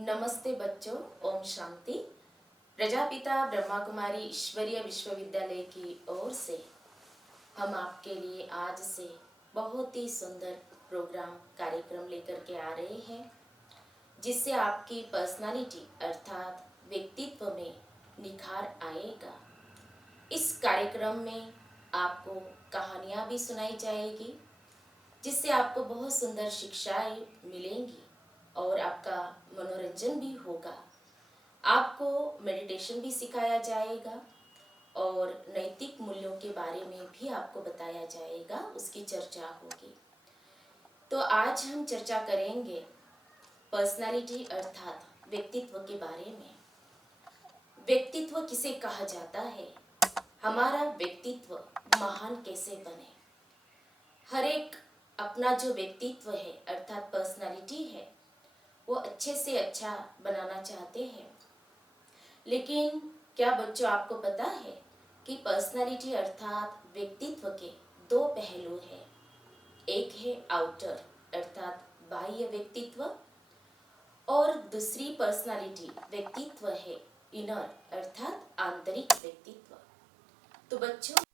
नमस्ते बच्चों, ओम शांति। प्रजापिता ब्रह्मा कुमारी ईश्वरीय विश्वविद्यालय की ओर से हम आपके लिए आज से बहुत ही सुंदर प्रोग्राम कार्यक्रम लेकर के आ रहे हैं, जिससे आपकी पर्सनालिटी अर्थात व्यक्तित्व में निखार आएगा। इस कार्यक्रम में आपको कहानियाँ भी सुनाई जाएगी, जिससे आपको बहुत सुंदर शिक्षाएं मिलेंगी और आपका मनोरंजन भी होगा। आपको मेडिटेशन भी सिखाया जाएगा और नैतिक मूल्यों के बारे में भी आपको बताया जाएगा, उसकी चर्चा होगी। तो आज हम चर्चा करेंगे पर्सनालिटी अर्थात व्यक्तित्व के बारे में। व्यक्तित्व किसे कहा जाता है? हमारा व्यक्तित्व महान कैसे बने? हर एक अपना जो व्यक्तित्व है अर्थात पर्सनालिटी है, वो अच्छे से अच्छा बनाना चाहते हैं। लेकिन क्या बच्चों आपको पता है कि पर्सनालिटी अर्थात व्यक्तित्व के दो पहलू हैं। एक है आउटर अर्थात बाह्य व्यक्तित्व और दूसरी पर्सनालिटी व्यक्तित्व है इनर अर्थात आंतरिक व्यक्तित्व। तो बच्चों,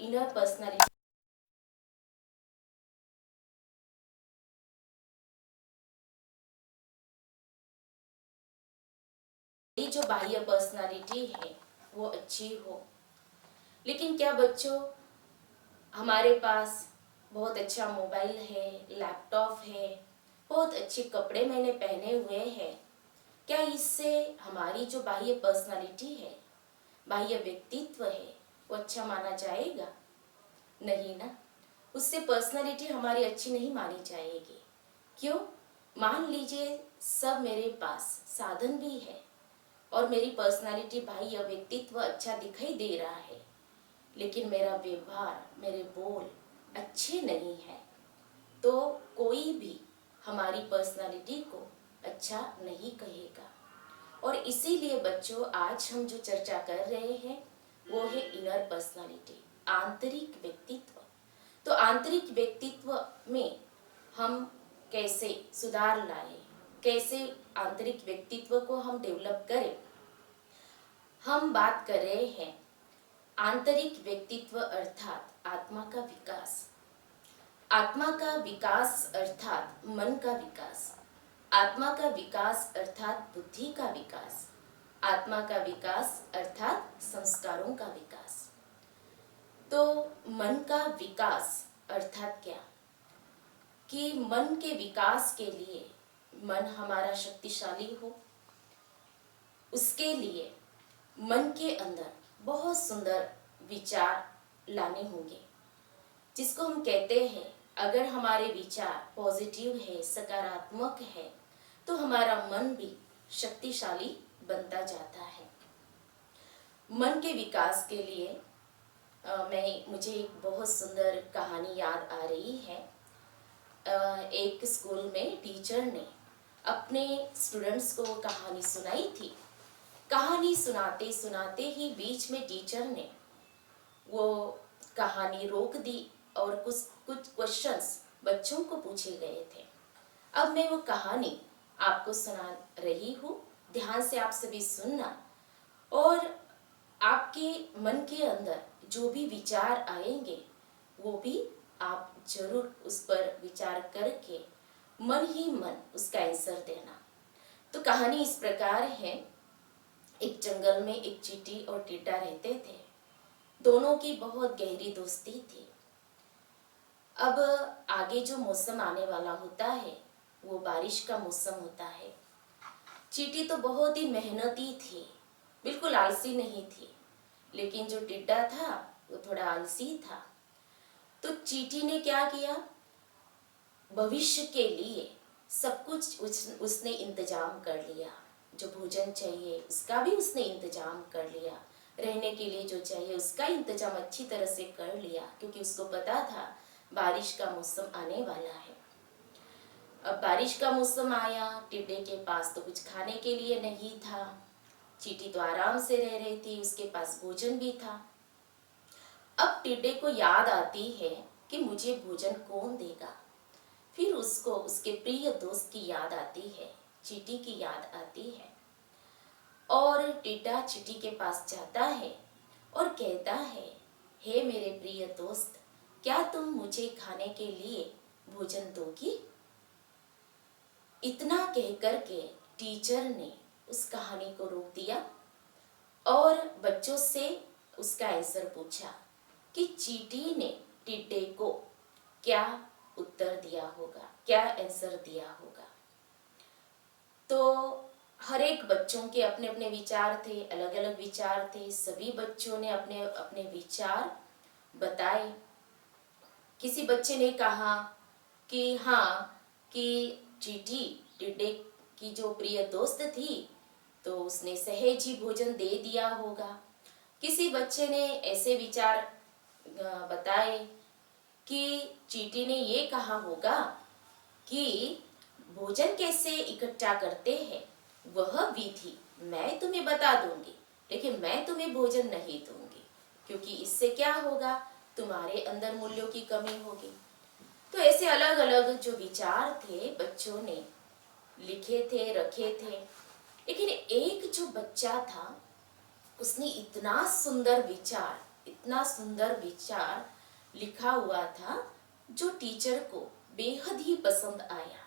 इनर पर्सनालिटी जो बाह्य पर्सनालिटी है वो अच्छी हो। लेकिन क्या बच्चों, हमारे पास बहुत अच्छा मोबाइल है, लैपटॉप है, बहुत अच्छे कपड़े मैंने पहने हुए हैं, क्या इससे हमारी जो बाह्य पर्सनालिटी है, बाह्य व्यक्तित्व है, वो अच्छा माना जाएगा? नहीं ना। उससे पर्सनालिटी हमारी अच्छी नहीं मानी जाएगी। क्यों? मान लीजिए सब मेरे पास साधन भी है और मेरी पर्सनालिटी बाह्य व्यक्तित्व अच्छा दिखाई दे रहा है, लेकिन मेरा व्यवहार, मेरे बोल अच्छे नहीं है, तो कोई भी हमारी पर्सनालिटी को अच्छा नहीं कहेगा। और इसीलिए बच्चों, आज हम जो चर्चा कर रहे हैं वो है इनर पर्सनालिटी, आंतरिक व्यक्तित्व। तो आंतरिक व्यक्तित्व में हम कैसे सुधार लाएं, कैसे आंतरिक व्यक्तित्व को हम डेवलप करें, हम बात कर रहे हैं आंतरिक व्यक्तित्व अर्थात आत्मा का विकास। आत्मा का विकास अर्थात मन का विकास, आत्मा का विकास अर्थात बुद्धि का विकास, आत्मा का विकास अर्थात संस्कारों का विकास। तो मन का विकास अर्थात क्या? कि मन के विकास के लिए मन हमारा शक्तिशाली हो, उसके लिए मन के अंदर बहुत सुंदर विचार लाने होंगे, जिसको हम कहते हैं अगर हमारे विचार पॉजिटिव है, सकारात्मक है, तो हमारा मन भी शक्तिशाली बनता जाता है। मन के विकास के लिए मुझे एक बहुत सुंदर कहानी याद आ रही है। एक स्कूल में टीचर ने अपने स्टूडेंट्स को कहानी सुनाई थी। कहानी सुनाते सुनाते ही बीच में टीचर ने वो कहानी रोक दी और कुछ कुछ क्वेश्चंस बच्चों को पूछे गए थे। अब मैं वो कहानी आपको सुना रही हूँ, ध्यान से आप सभी सुनना, और आपके मन के अंदर जो भी विचार आएंगे वो भी आप जरूर उस पर विचार करके मन ही मन उसका आंसर देना। तो कहानी इस प्रकार है। एक जंगल में एक चींटी और टिड्डा रहते थे। दोनों की बहुत गहरी दोस्ती थी। अब आगे जो मौसम आने वाला होता है वो बारिश का मौसम होता है। चींटी तो बहुत ही मेहनती थी, बिल्कुल आलसी नहीं थी, लेकिन जो टिड्डा था वो थोड़ा आलसी था। तो चींटी ने क्या किया, भविष्य के लिए सब कुछ उसने इंतजाम कर लिया। जो भोजन चाहिए उसका भी उसने इंतजाम कर लिया, रहने के लिए जो चाहिए उसका इंतजाम अच्छी तरह से कर लिया, क्योंकि उसको पता था बारिश का मौसम आने वाला है। अब बारिश का मौसम आया, टिड्डे के पास तो कुछ खाने के लिए नहीं था। चींटी तो आराम से रह रही थी, उसके पास भोजन भी था। अब टिड्डे को याद आती है कि मुझे भोजन कौन देगा। फिर उसको उसके प्रिय दोस्त की याद आती है, चींटी की याद आती है। और टिड्डा चींटी के पास जाता है और कहता है, हे मेरे प्रिय दोस्त, क्या तुम मुझे खाने के लिए भोजन दोगी? इतना कहकर के टीचर ने उस कहानी को रोक दिया और बच्चों से उसका आंसर पूछा कि चींटी ने टिड्डे को क्या उत्तर दिया होगा, क्या आंसर दिया होगा। तो हर एक बच्चों के अपने अपने विचार थे, अलग अलग विचार थे। सभी बच्चों ने अपने अपने विचार बताए। किसी बच्चे ने कहा कि हाँ, कि चींटी टिड्डे की जो प्रिय दोस्त थी तो उसने सहेज ही भोजन दे दिया होगा। किसी बच्चे ने ऐसे विचार बताए कि चींटी ने ये कहा होगा कि भोजन कैसे इकट्ठा करते हैं वह विधि मैं तुम्हें बता दूंगी, लेकिन मैं तुम्हें भोजन नहीं दूंगी, क्योंकि इससे क्या होगा, तुम्हारे अंदर मूल्यों की कमी होगी। तो ऐसे अलग अलग जो विचार थे बच्चों ने लिखे थे, रखे थे। लेकिन एक जो बच्चा था उसने इतना सुंदर विचार, इतना सुंदर विचार लिखा हुआ था जो टीचर को बेहद ही पसंद आया।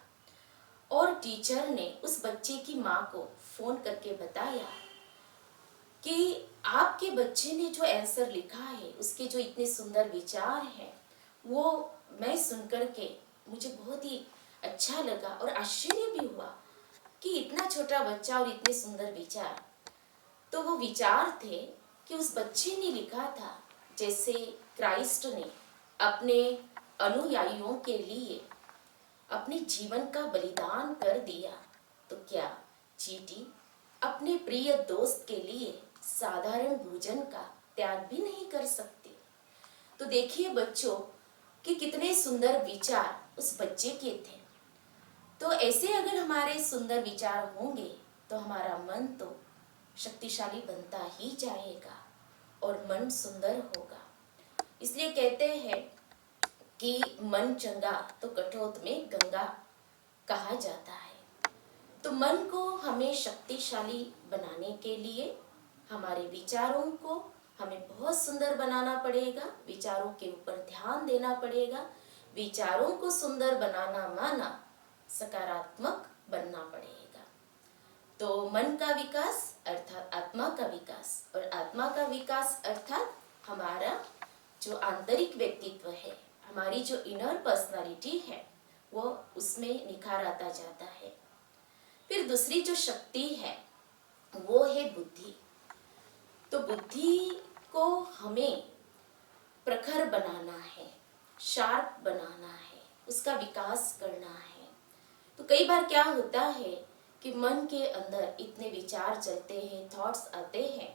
और टीचर ने उस बच्चे की माँ को फोन करके बताया कि आपके बच्चे ने जो आंसर लिखा है, उसके जो इतने सुंदर विचार हैं, वो मैं सुनकर के मुझे बहुत ही अच्छा लगा और आश्चर्य भी हुआ कि इतना छोटा बच्चा और इतने सुंदर विचार। तो वो विचार थे कि उस बच्चे ने लिखा था, जैसे क्राइस्ट ने अपने अनुयायियों के लिए अपने जीवन का बलिदान कर दिया, तो क्या चींटी अपने प्रिय दोस्त के लिए साधारण भोजन का त्याग भी नहीं कर सकती? तो देखिए बच्चों कि कितने सुंदर विचार उस बच्चे के थे। तो ऐसे अगर हमारे सुंदर विचार होंगे तो हमारा मन तो शक्तिशाली बनता ही जाएगा और मन सुंदर होगा। इसलिए कहते हैं कि मन चंगा तो कठोत में गंगा कहा जाता है। तो मन को हमें शक्तिशाली बनाने के लिए हमारे विचारों को हमें बहुत सुंदर बनाना पड़ेगा, विचारों के ऊपर ध्यान देना पड़ेगा। विचारों को सुंदर बनाना माना सकारात्मक बनना पड़ेगा। तो मन का विकास अर्थात आत्मा का विकास, और आत्मा का विकास अर्थात हमारा जो आंतरिक व्यक्तित्व है, हमारी जो इनर पर्सनालिटी है, वो उसमें निखार आता जाता है। फिर दूसरी जो शक्ति है वो है बुद्धि। तो बुद्धि को हमें प्रखर बनाना है, शार्प बनाना है, उसका विकास करना है। तो कई बार क्या होता है कि मन के अंदर इतने विचार चलते हैं, थॉट्स आते हैं,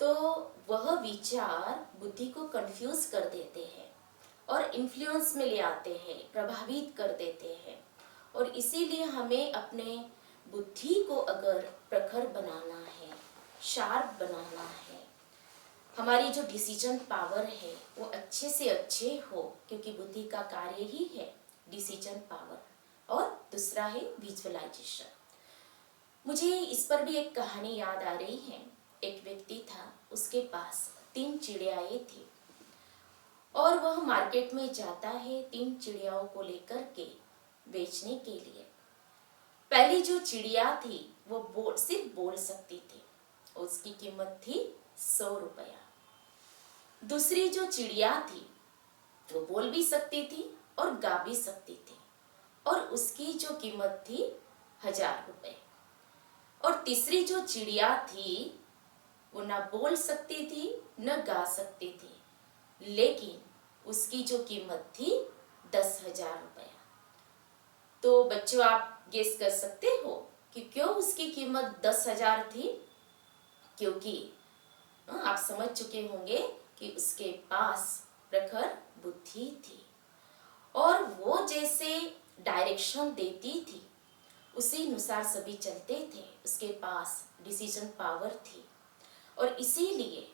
तो वह विचार बुद्धि को कंफ्यूज कर देते हैं और इन्फ्लुएंस में ले आते हैं, प्रभावित कर देते हैं। और इसीलिए हमें अपने बुद्धि को अगर प्रखर बनाना है, शार्प बनाना है, हमारी जो डिसीजन पावर है वो अच्छे से अच्छे हो, क्योंकि बुद्धि का कार्य ही है डिसीजन पावर। और दूसरा है विजुअलाइजेशन। मुझे इस पर भी एक कहानी याद आ रही है। एक व्यक्ति था, उसके पास 3 चिड़ियाएं थी और वह मार्केट में जाता है 3 चिड़ियाओं को लेकर के बेचने के लिए। पहली जो चिड़िया थी वो सिर्फ बोल सकती थी, उसकी कीमत थी 100 रुपया। दूसरी जो चिड़िया थी वो बोल भी सकती थी और गा भी सकती थी, और उसकी जो कीमत थी 1000 रुपए। और तीसरी जो चिड़िया थी वो ना बोल सकती थी न गा सकती थी, लेकिन उसकी जो कीमत थी 10,000 रुपया। तो बच्चों आप गेस कर सकते हो कि क्यों उसकी कीमत 10,000 थी? क्योंकि आप समझ चुके होंगे कि उसके पास प्रखर बुद्धि थी और वो जैसे डायरेक्शन देती थी उसी अनुसार सभी चलते थे। उसके पास डिसीजन पावर थी और इसीलिए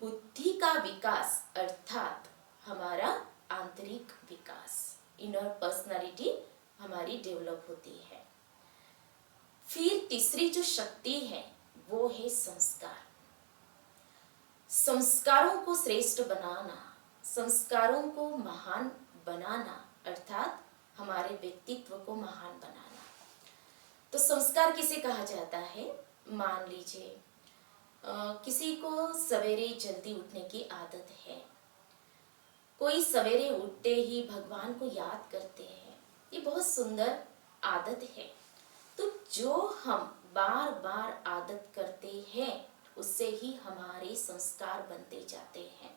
बुद्धि का विकास अर्थात हमारा आंतरिक विकास, इनर पर्सनालिटी हमारी डेवलप होती है। फिर तीसरी जो शक्ति है वो है संस्कार। संस्कारों को श्रेष्ठ बनाना, संस्कारों को महान बनाना, अर्थात हमारे व्यक्तित्व को महान बनाना। तो संस्कार किसे कहा जाता है? मान लीजिए किसी को सवेरे जल्दी उठने की आदत है, कोई सवेरे उठते ही भगवान को याद करते हैं, ये बहुत सुंदर आदत है। तो जो हम बार बार आदत करते हैं उससे ही हमारे संस्कार बनते जाते हैं।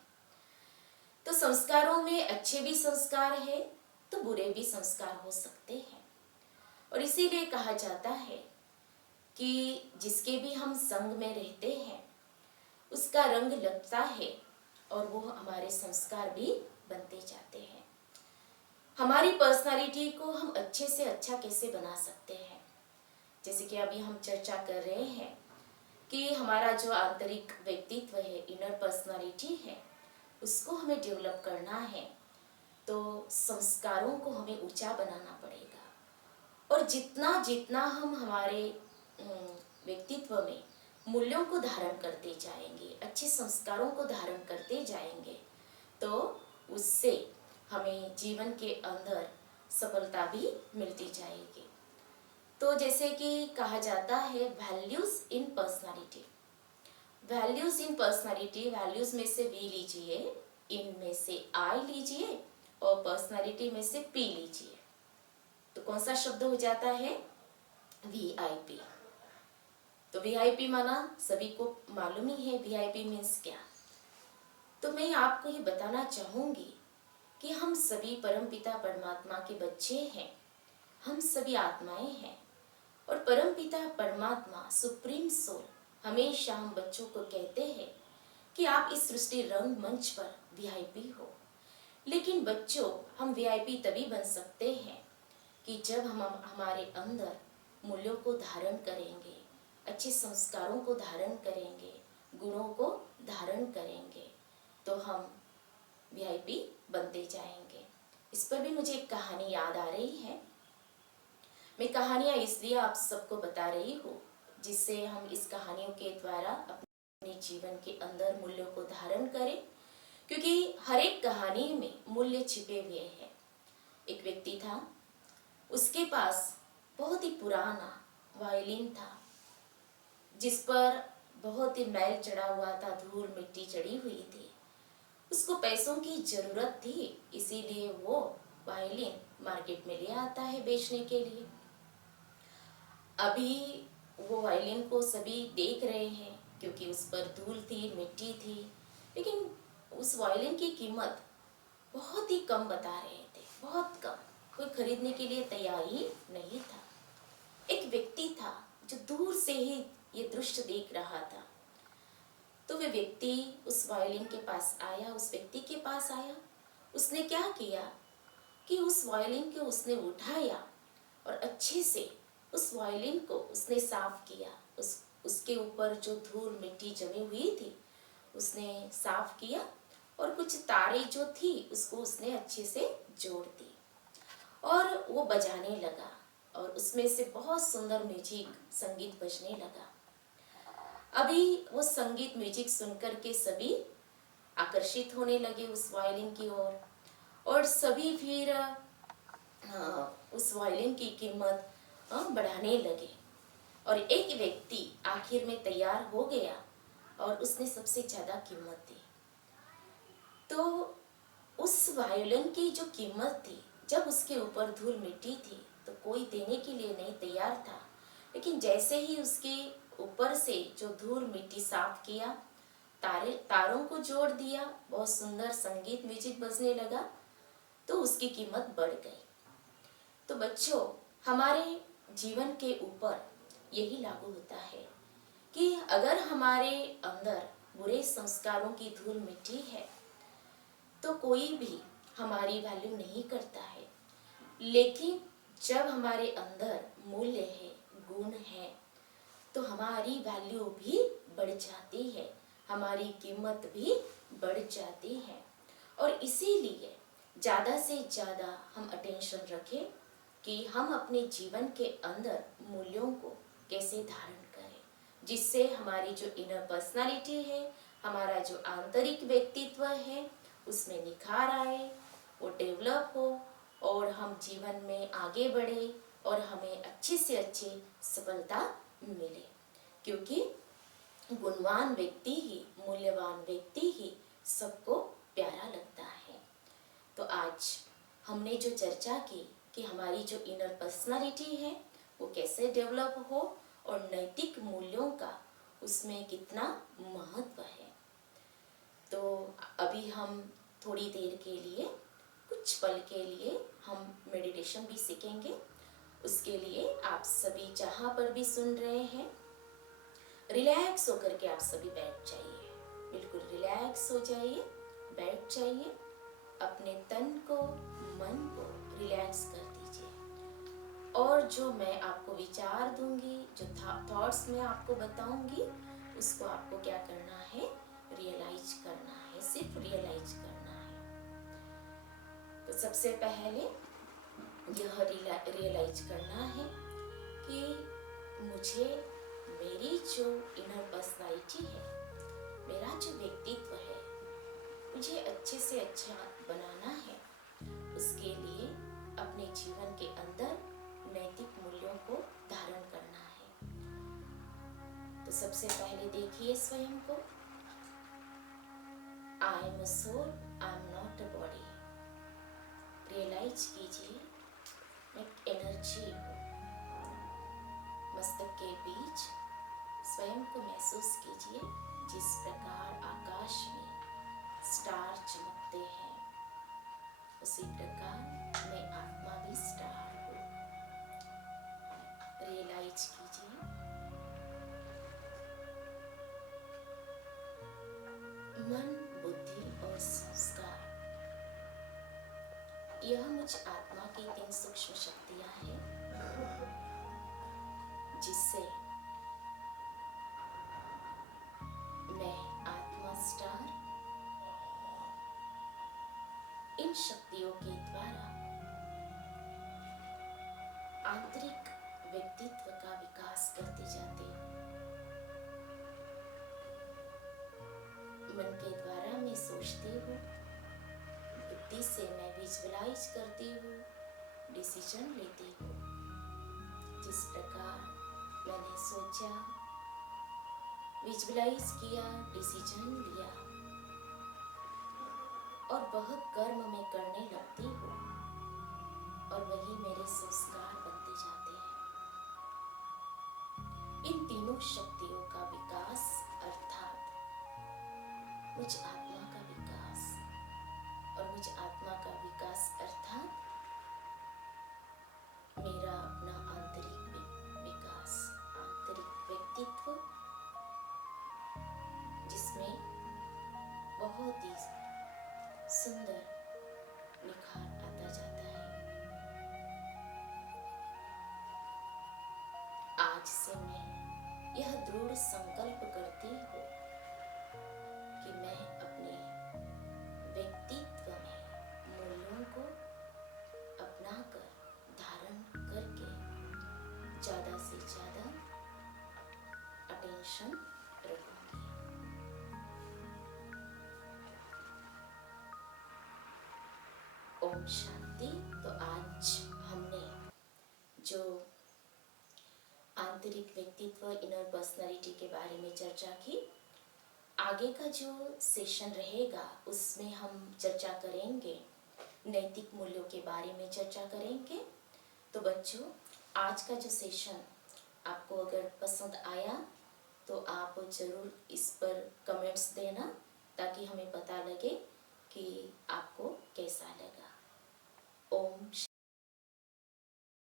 तो संस्कारों में अच्छे भी संस्कार है तो बुरे भी संस्कार हो सकते हैं, और इसीलिए कहा जाता है कि जिसके भी हम संग में रहते हैं उसका रंग लगता है और वो हमारे संस्कार भी बनते जाते हैं। हमारी पर्सनालिटी को हम अच्छे से अच्छा कैसे बना सकते हैं, जैसे कि अभी हम चर्चा कर रहे हैं कि हमारा जो आंतरिक व्यक्तित्व है, इनर पर्सनालिटी है, उसको हमें डेवलप करना है तो संस्कारों को हमें ऊंचा बनाना पड़ेगा। और जितना जितना हम हमारे व्यक्तित्व में मूल्यों को धारण करते जाएंगे, अच्छे संस्कारों को धारण करते जाएंगे, तो उससे हमें जीवन के अंदर सफलता भी मिलती जाएगी। तो जैसे कि कहा जाता है values in personality, values in personality, values में से वी लीजिए, इन में से आई लीजिए और पर्सनालिटी में से पी लीजिए, तो कौन सा शब्द हो जाता है? VIP। तो VIP माना सभी को मालूम ही है VIP मीन्स क्या। तो मैं आपको ये बताना चाहूंगी कि हम सभी परमपिता परमात्मा के बच्चे हैं, हम सभी आत्माएं हैं, और परमपिता परमात्मा सुप्रीम सोल हमेशा हम बच्चों को कहते हैं कि आप इस सृष्टि रंग मंच पर VIP हो। लेकिन बच्चों, हम VIP तभी बन सकते हैं कि जब हम हमारे अंदर मूल्यों को धारण करेंगे, अच्छे संस्कारों को धारण करेंगे, गुणों को धारण करेंगे, तो हम VIP बनते जाएंगे। इस पर भी मुझे एक कहानी याद आ रही है। मैं कहानियाँ इसलिए आप सबको बता रही हूँ जिससे हम इस कहानियों के द्वारा अपने जीवन के अंदर मूल्यों को धारण करें, क्योंकि हर एक कहानी में मूल्य छिपे हुए हैं। एक व्यक्ति था, उसके पास बहुत ही पुराना वायलिन था जिस पर बहुत ही मैल चढ़ा हुआ था, धूल मिट्टी चढ़ी हुई थी। उसको पैसों की जरूरत थी, इसीलिए वो वायलिन मार्केट में ले आता है बेचने के लिए। अभी वो वायलिन को सभी देख रहे हैं क्योंकि उस पर धूल थी, मिट्टी थी, लेकिन उस वायलिन की कीमत बहुत ही कम बता रहे थे, बहुत कम, कोई खरीदने के लिए तैयार ही नहीं था। एक व्यक्ति था जो दूर से ही ये दृश्य देख रहा था। तो वह व्यक्ति उस वायलिन के पास आया, उस व्यक्ति के पास आया। उसने क्या किया कि उस वायलिन को उसने उठाया और अच्छे से उस वायलिन को उसने साफ किया। उसके ऊपर जो धूल मिट्टी जमी हुई थी उसने साफ किया और कुछ तारे जो थी उसको उसने अच्छे से जोड़ दी और वो बजाने लगा और उसमें से बहुत सुंदर म्यूजिक, संगीत बजने लगा। अभी वो संगीत म्यूजिक सुनकर के सभी आकर्षित होने लगे उस वायलिन की ओर और सभी फिर उस वायलिन की कीमत बढ़ाने लगे और एक व्यक्ति आखिर में तैयार हो गया और उसने सबसे ज्यादा कीमत दी। तो उस वायलिन की जो कीमत थी, जब उसके ऊपर धूल मिट्टी थी तो कोई देने के लिए नहीं तैयार था, लेकिन जैसे ही उसके ऊपर से जो धूल मिट्टी साफ किया, तारों को जोड़ दिया, बहुत सुंदर संगीत म्यूजिक बजने लगा, तो उसकी कीमत बढ़ गई। तो बच्चों, हमारे जीवन के ऊपर यही लागू होता है कि अगर हमारे अंदर बुरे संस्कारों की धूल मिट्टी है तो कोई भी हमारी वैल्यू नहीं करता है, लेकिन जब हमारे अंदर मूल्य है, गुण है, तो हमारी वैल्यू भी बढ़ जाती है, हमारी कीमत भी बढ़ जाती है। और इसीलिए ज़्यादा से ज़्यादा हम अटेंशन रखें कि हम अपने जीवन के अंदर मूल्यों को कैसे धारण करें, जिससे हमारी जो इनर पर्सनालिटी है, हमारा जो आंतरिक व्यक्तित्व है, उसमें निखार आए, वो डेवलप हो और हम जीवन में आगे बढ़े और हमें अच्छी से अच्छी सफलता मिले। क्योंकि गुणवान व्यक्ति ही, मूल्यवान व्यक्ति ही सबको प्यारा लगता है। तो आज हमने जो चर्चा की कि हमारी जो इनर पर्सनालिटी है वो कैसे डेवलप हो और नैतिक मूल्यों का उसमें कितना महत्व है। तो अभी हम थोड़ी देर के लिए, कुछ पल के लिए हम मेडिटेशन भी सीखेंगे। उसके लिए आप सभी जहाँ पर भी सुन रहे हैं, रिलैक्स होकर के आप सभी बैठ जाइए। बिल्कुल रिलैक्स हो जाइए, बैठ जाइए, अपने तन को, मन को रिलैक्स कर दीजिए। और जो मैं आपको विचार दूंगी, जो थॉट्स मैं आपको बताऊंगी, उसको आपको क्या करना है, रियलाइज करना है, सिर्फ रियलाइज करना है। तो सबसे पहले यह रियलाइज करना है कि मुझे मेरी जो इनर पर्सनालिटी है, मेरा जो व्यक्तित्व है, मुझे अच्छे से अच्छा बनाना है। उसके लिए अपने जीवन के अंदर नैतिक मूल्यों को धारण करना है। तो सबसे पहले देखिए स्वयं को। I am a soul, I am not a body. Realise कीजिए मैं एनर्जी हूँ। मस्तक के बीच स्वयं को महसूस कीजिए, जिस प्रकार आकाश में स्टार चमकते हैं, उसी प्रकार मैं आत्मा भी स्टार हूँ। रियलाइज कीजिए। मन, बुद्धि और संस्कार, यह मुझ आत्मा की 3 सूक्ष्म शक्तियां हैं, जिससे मैं आत्मा स्टार इन शक्तियों के द्वारा आंतरिक व्यक्तित्व का विकास करती जाती हूँ। मन के द्वारा मैं सोचती हूँ, बुद्धि से मैं विजुअलाइज करती हूँ, डिसीजन लेती हूँ। जिस प्रकार मैंने सोचा, विजुअलाइज किया, डिसीजन लिया और वह कर्म मैं करने लगती हूँ और वही मेरे संस्कार बनते जाते हैं। इन तीनों शक्तियों का विकास अर्थात मुझ आत्मा का विकास, और मुझ आत्मा का विकास अर्थात मेरा अपना आंतरिक विकास, आंतरिक व्यक्तित्व, जिसमें बहुत ही सुंदर निखार आता जाता है। आज से मैं यह दृढ़ संकल्प करती हूँ कि मैं अपने व्यक्तित्व में मूल्यों को अपनाकर, धारण करके ज़्यादा से ज़्यादा अटेंशन रखूंगी। ओम शांति। तो आज हमने जो आंतरिक व्यक्तित्व, इनर पर्सनालिटी के बारे में चर्चा की, आगे का जो सेशन रहेगा उसमें हम चर्चा करेंगे, नैतिक मूल्यों के बारे में चर्चा करेंगे। तो बच्चों, आज का जो सेशन आपको अगर पसंद आया तो आप ज़रूर इस पर कमेंट्स देना, ताकि हमें पता लगे कि आपको कैसा लगा। ओम शांति।